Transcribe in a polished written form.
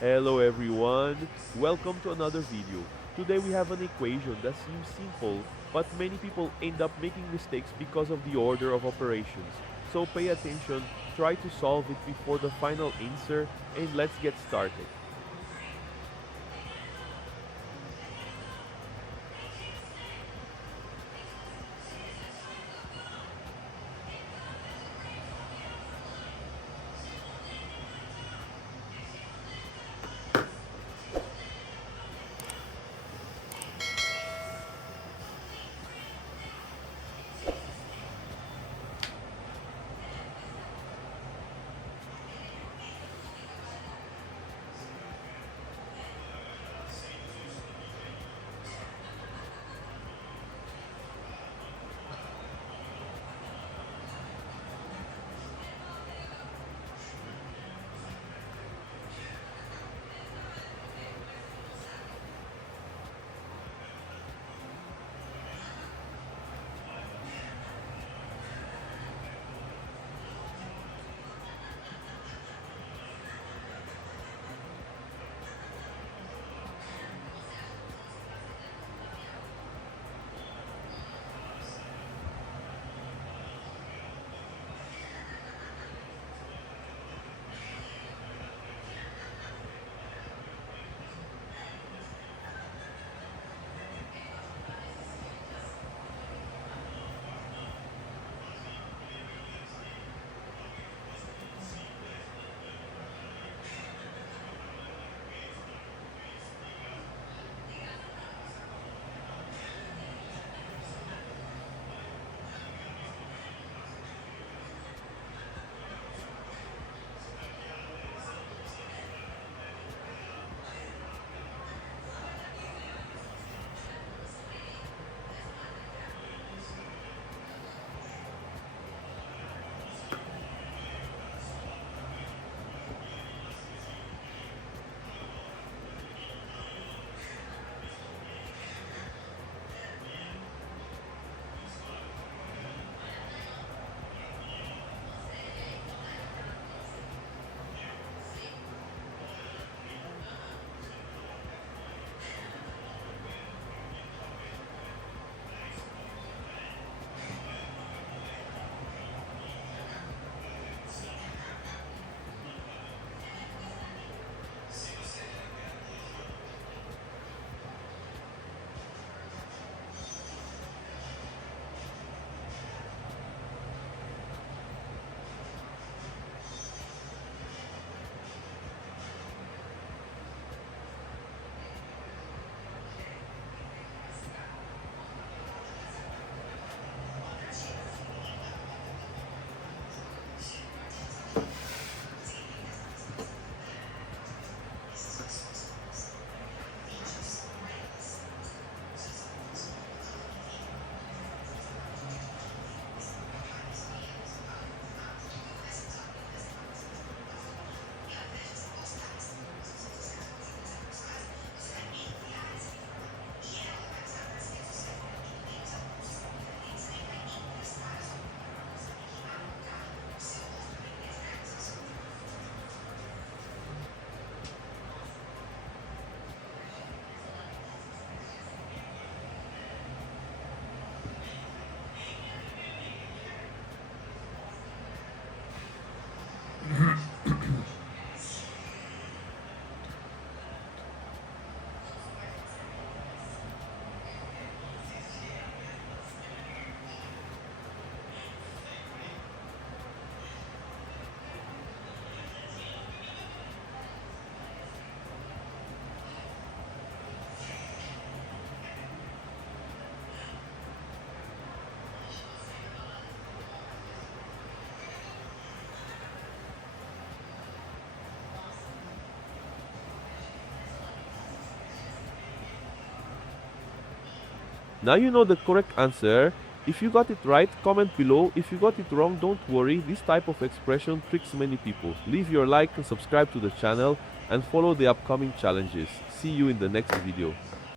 Hello everyone, welcome to another video. Today we have an equation that seems simple, but many people end up making mistakes because of the order of operations. So pay attention, try to solve it before the final answer, and let's get started. Now you know the correct answer. If you got it right, comment below. If you got it wrong, don't worry. This type of expression tricks many people. Leave your like and subscribe to the channel and follow the upcoming challenges. See you in the next video.